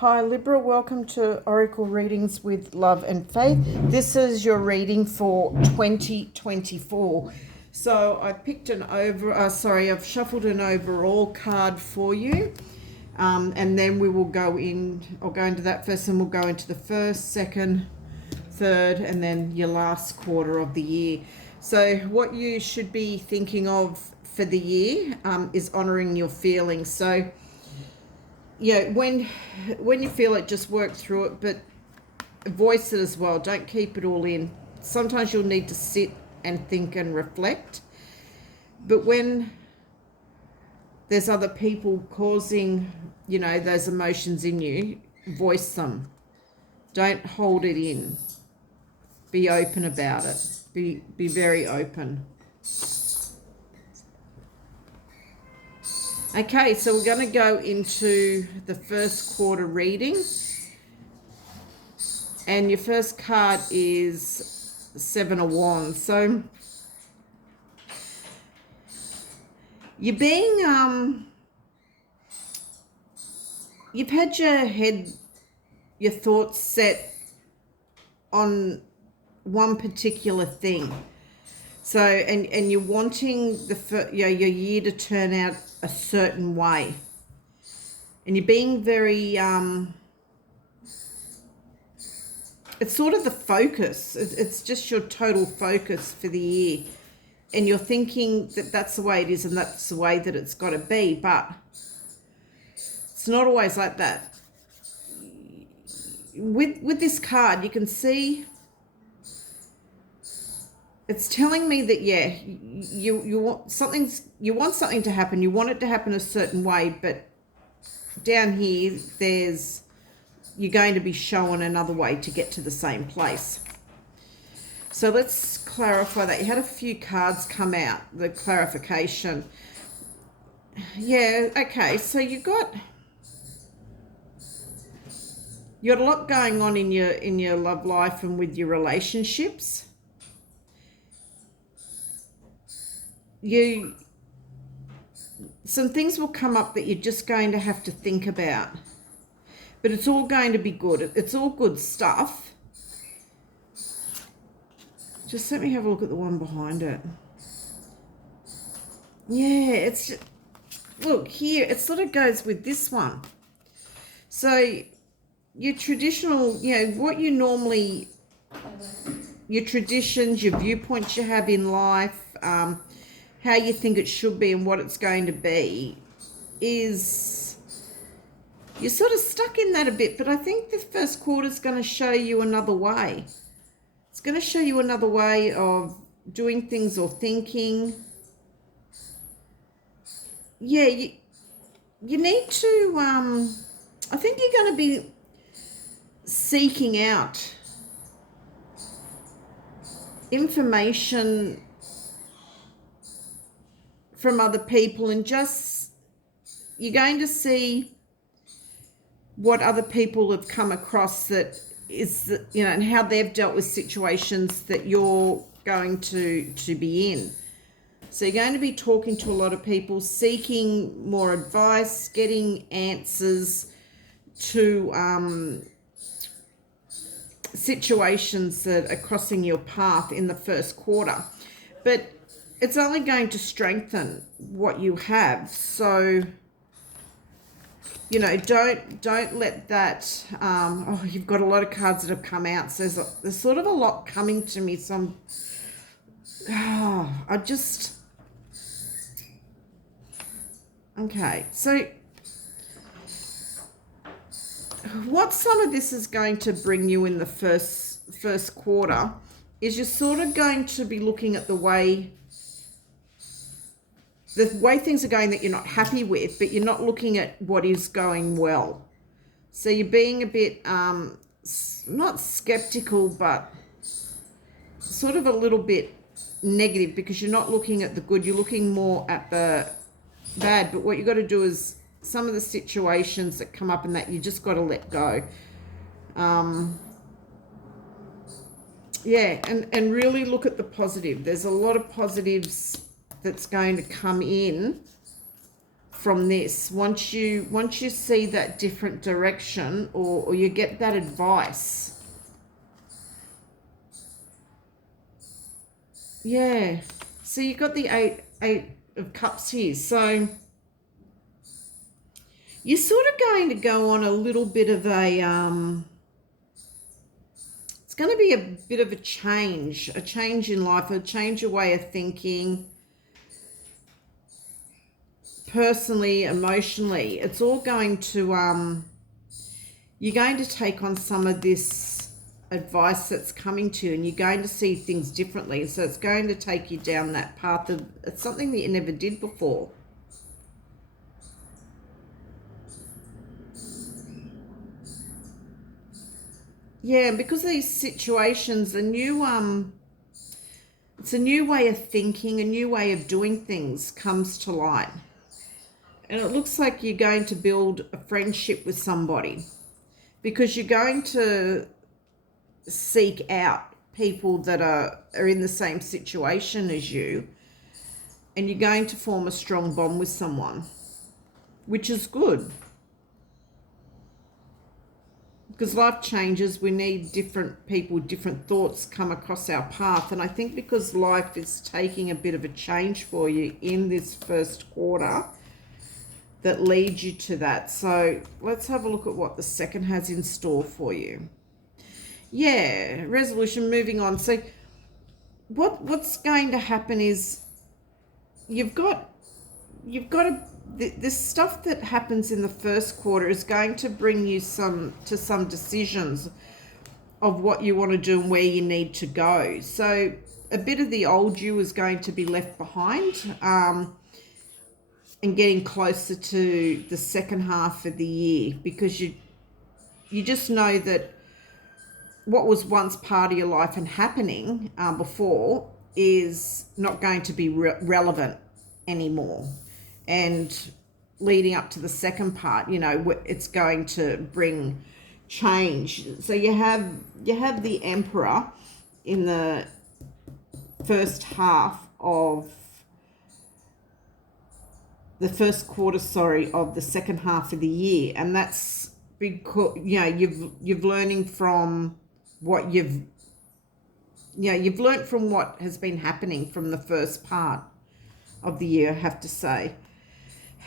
Hi Libra, welcome to Oracle Readings with Love and Faith. This is your reading for 2024. So I picked I've shuffled an overall card for you. And then we will go into that first, and we'll go into the first, second, third, and then your last quarter of the year. So what you should be thinking of for the year is honoring your feelings. So yeah, when you feel it, just work through it, but voice it as well. Don't keep it all in. Sometimes you'll need to sit and think and reflect. But when there's other people causing, those emotions in you, voice them. Don't hold it in. Be open about it. Be very open. Okay, so we're going to go into the first quarter reading. And your first card is Seven of Wands. So you're being, you've had your thoughts set on one particular thing. So, and you're wanting your year to turn out a certain way. And you're being very, it's sort of the focus. It's just your total focus for the year. And you're thinking that that's the way it is and that's the way that it's got to be. But it's not always like that. With this card, you can see it's telling me that, yeah, you want something to happen. You want it to happen a certain way, but down here, you're going to be shown another way to get to the same place. So let's clarify that. You had a few cards come out, the clarification. Yeah, okay, so you got a lot going on in your love life and with your relationships. Some things will come up that you're just going to have to think about. But it's all going to be good. It's all good stuff. Just let me have a look at the one behind it. Yeah, it's just, look here, it sort of goes with this one. So your traditional, what you normally, your traditions, your viewpoints you have in life, how you think it should be and what it's going to be, is you're sort of stuck in that a bit. But I think the first quarter is going to show you another way. It's going to show you another way of doing things or thinking. Yeah, you need to, I think you're going to be seeking out information from other people, and just you're going to see what other people have come across that is, and how they've dealt with situations that you're going to be in. So you're going to be talking to a lot of people, seeking more advice, getting answers to situations that are crossing your path in the first quarter. But it's only going to strengthen what you have. So, don't let that, you've got a lot of cards that have come out. So there's sort of a lot coming to me. So okay. So what some of this is going to bring you in the first quarter is you're sort of going to be looking at the way things are going that you're not happy with, but you're not looking at what is going well. So you're being a bit, not skeptical, but sort of a little bit negative, because you're not looking at the good, you're looking more at the bad. But what you've got to do is some of the situations that come up and that you just got to let go. Yeah, and really look at the positive. There's a lot of positives that's going to come in from this. Once you see that different direction, or you get that advice. Yeah. So you got the eight of cups here. So you're sort of going to go on a little bit of a it's going to be a bit of a change in life, a change of way of thinking, personally, emotionally. It's all going to you're going to take on some of this advice that's coming to you, and you're going to see things differently. So it's going to take you down that path of, it's something that you never did before. Yeah, because of these situations, it's a new way of thinking, a new way of doing things comes to light. And it looks like you're going to build a friendship with somebody, because you're going to seek out people that are in the same situation as you, and you're going to form a strong bond with someone, which is good. Because life changes, we need different people, different thoughts come across our path. And I think because life is taking a bit of a change for you in this first quarter, that leads you to that. So let's have a look at what the second has in store for you. Yeah, resolution, moving on. So what's going to happen is you've got this stuff that happens in the first quarter is going to bring you some decisions of what you want to do and where you need to go. So a bit of the old you is going to be left behind, and getting closer to the second half of the year, because you just know that what was once part of your life and happening before is not going to be relevant anymore. And leading up to the second part, it's going to bring change. So you have the Emperor in the first half of the first quarter, of the second half of the year, and that's because you've learning from what you've learned from what has been happening from the first part of the year, I have to say.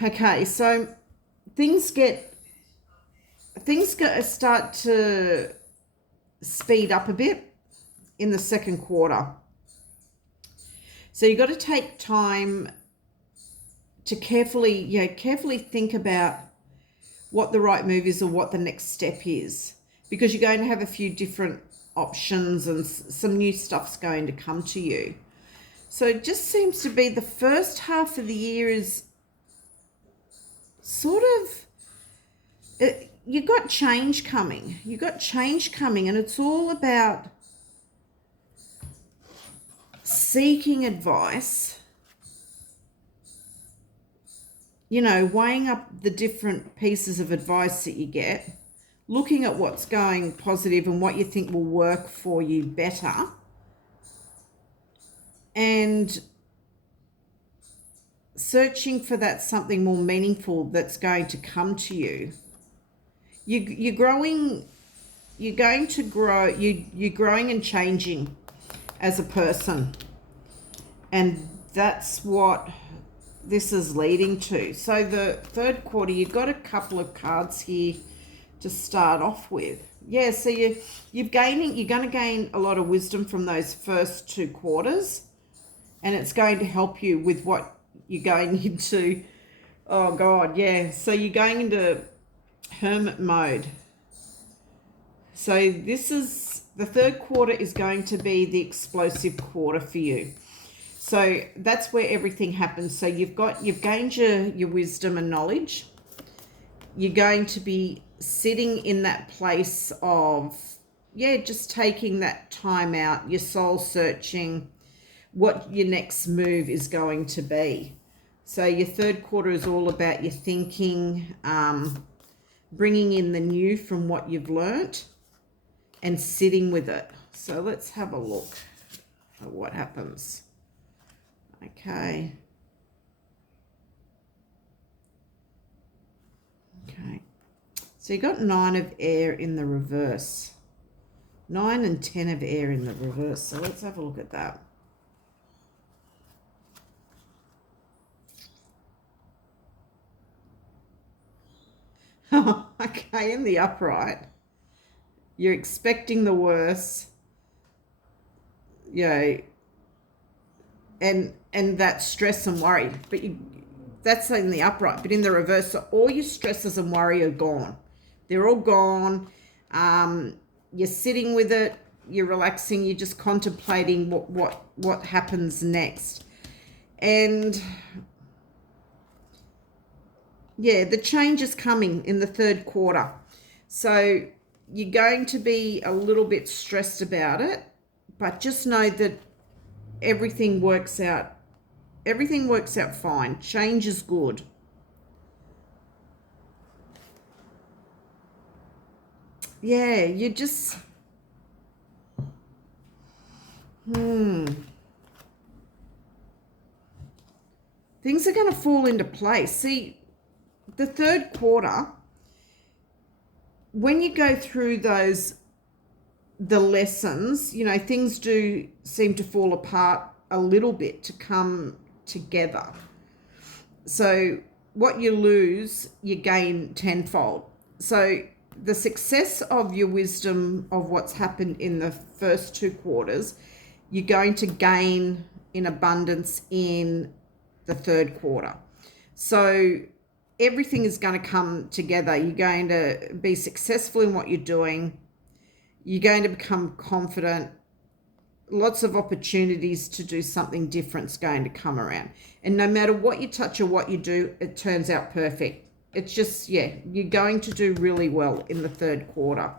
Okay, so things start to speed up a bit in the second quarter. So you've got to take time to carefully think about what the right move is or what the next step is, because you're going to have a few different options and some new stuff's going to come to you. So it just seems to be the first half of the year is sort of, you got change coming, and it's all about seeking advice, weighing up the different pieces of advice that you get, looking at what's going positive and what you think will work for you better, and searching for that something more meaningful that's going to come to you. You're growing and changing as a person, and that's what this is leading to. So the third quarter, you've got a couple of cards here to start off with. Yeah, so you're going to gain a lot of wisdom from those first two quarters, and it's going to help you with what you're going into. Oh God, yeah. So you're going into hermit mode. So this is, the third quarter is going to be the explosive quarter for you. So that's where everything happens. So you've gained your wisdom and knowledge. You're going to be sitting in that place of, just taking that time out, your soul searching, what your next move is going to be. So your third quarter is all about your thinking, bringing in the new from what you've learnt and sitting with it. So let's have a look at what happens. Okay. Okay. So you got 9 of air in the reverse. 9 and 10 of air in the reverse. So let's have a look at that. Okay, in the upright, you're expecting the worst, you know, and that stress and worry. But that's in the upright. But in the reverse, so all your stresses and worry are gone. They're all gone. You're sitting with it. You're relaxing. You're just contemplating what happens next. And yeah, the change is coming in the third quarter. So you're going to be a little bit stressed about it, but just know that everything works out. Everything works out fine. Change is good. Yeah, you just... Things are going to fall into place. See, the third quarter, when you go through the lessons, you know, things do seem to fall apart a little bit to come together. So what you lose, you gain tenfold. So the success of your wisdom of what's happened in the first 2 quarters, you're going to gain in abundance in the third quarter. So everything is going to come together. You're going to be successful in what you're doing. You're going to become confident. Lots of opportunities to do something different is going to come around. And no matter what you touch or what you do, it turns out perfect. It's just, yeah, you're going to do really well in the third quarter.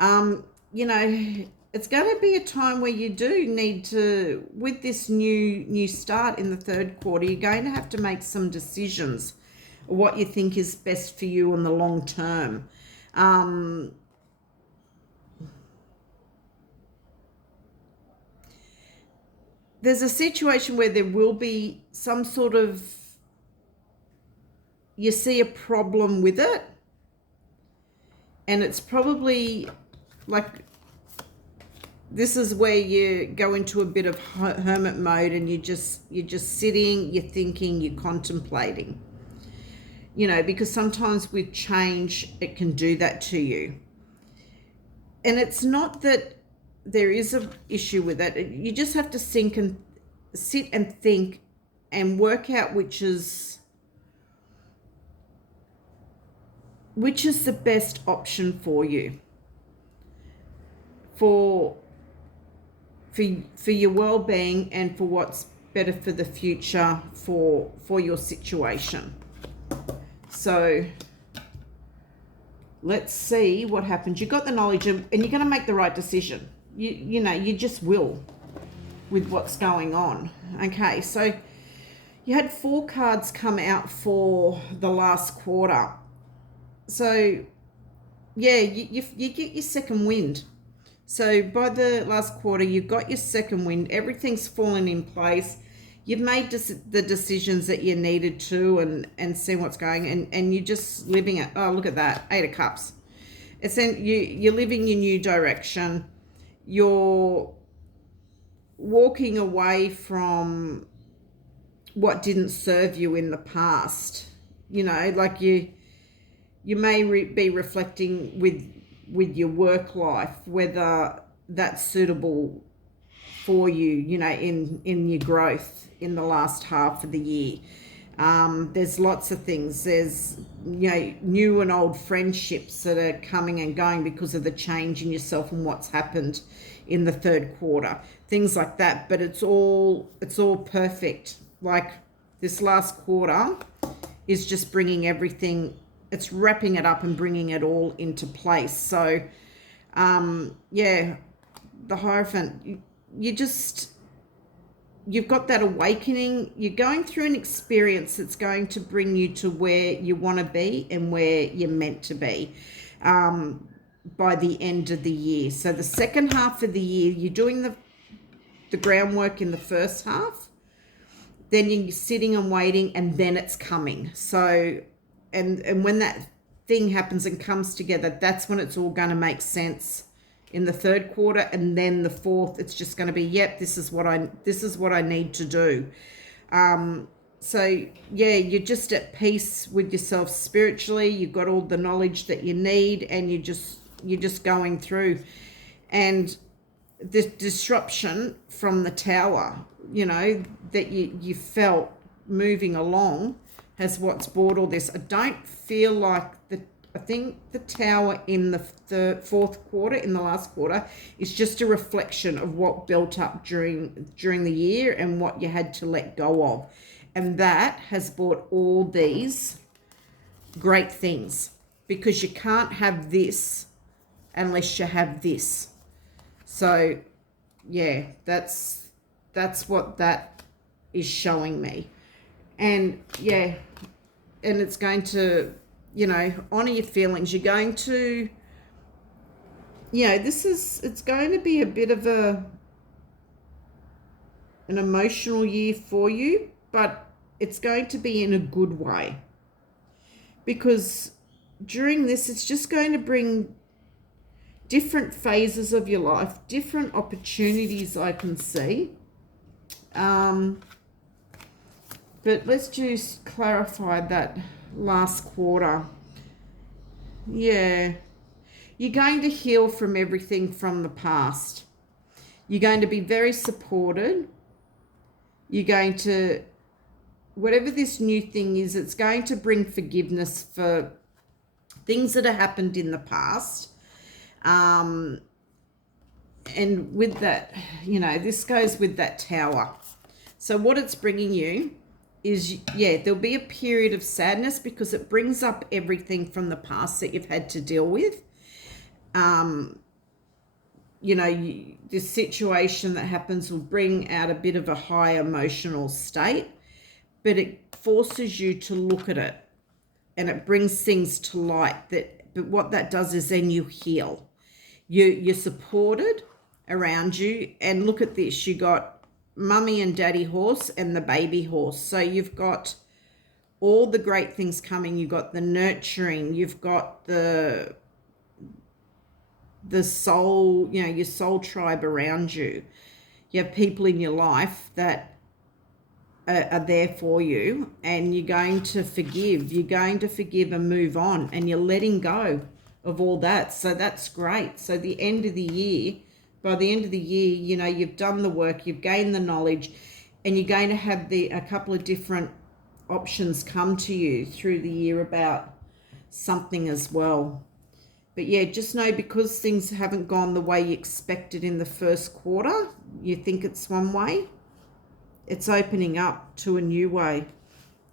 You know, it's going to be a time where you do need to, with this new start in the third quarter, you're going to have to make some decisions of what you think is best for you in the long term. There's a situation where there will be some sort of, you see a problem with it, and it's probably like, this is where you go into a bit of hermit mode, and you're just sitting, you're thinking, you're contemplating, you know, because sometimes with change, it can do that to you. And it's not that there is an issue with it. You just have to sit and think and work out which is the best option for you, for your well-being, and for what's better for the future for your situation. So let's see what happens. You got the knowledge and you're going to make the right decision. You know, you just will, with what's going on. Okay, so you had 4 cards come out for the last quarter. So yeah, you get your second wind. So by the last quarter, you've got your second wind. Everything's fallen in place. You've made the decisions that you needed to, and see what's going, and you're just living it. Oh, look at that, 8 of Cups. It's in you're living your new direction. You're walking away from what didn't serve you in the past. You know, like you may be reflecting with your work life, whether that's suitable for you, you know, in your growth in the last half of the year. There's lots of things. There's, you know, new and old friendships that are coming and going because of the change in yourself and what's happened in the third quarter. Things like that. But it's all perfect. Like this last quarter is just bringing everything, it's wrapping it up and bringing it all into place. So, yeah, the Hierophant, you've got that awakening. You're going through an experience that's going to bring you to where you want to be and where you're meant to be by the end of the year. So the second half of the year, you're doing the groundwork in the first half. then you're sitting and waiting, and then it's coming. So, and when that thing happens and comes together, that's when it's all going to make sense in the third quarter. And then the fourth, it's just going to be, yep, this is what I need to do. So yeah, you're just at peace with yourself spiritually. You've got all the knowledge that you need, and you're just going through. And the disruption from the tower, you know, that you felt moving along, has what's brought all this. I don't feel like I think the tower in the fourth quarter, in the last quarter, is just a reflection of what built up during the year and what you had to let go of. And that has brought all these great things, because you can't have this unless you have this. So yeah, that's what that is showing me. And yeah, and it's going to, you know, honor your feelings. You're going to, you know, it's going to be a bit of an emotional year for you, but it's going to be in a good way, because during this, it's just going to bring different phases of your life, different opportunities I can see. But let's just clarify that last quarter. Yeah. You're going to heal from everything from the past. You're going to be very supported. You're going to, whatever this new thing is, it's going to bring forgiveness for things that have happened in the past. And with that, you know, this goes with that tower. So what it's bringing you is, yeah, there'll be a period of sadness, because it brings up everything from the past that you've had to deal with. You know, this situation that happens will bring out a bit of a high emotional state, but it forces you to look at it, and it brings things to light. But what that does is then you heal. You're supported around you, and look at this. You got mummy and daddy horse and the baby horse. So you've got all the great things coming. You've got the nurturing. You've got the soul, you know, your soul tribe around you. You have people in your life that are there for you, and you're going to forgive. You're going to forgive and move on, and you're letting go of all that. So that's great. So the end of the year, by the end of the year, you know, you've done the work, you've gained the knowledge, and you're going to have a couple of different options come to you through the year about something as well. But yeah, just know, because things haven't gone the way you expected in the first quarter, you think it's one way, it's opening up to a new way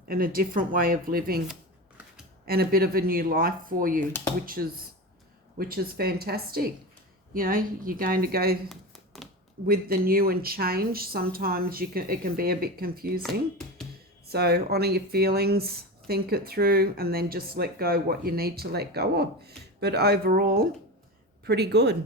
and a different way of living, and a bit of a new life for you, which is fantastic. You know, you're going to go with the new and change. Sometimes it can be a bit confusing. So honor your feelings, think it through, and then just let go what you need to let go of. But overall, pretty good.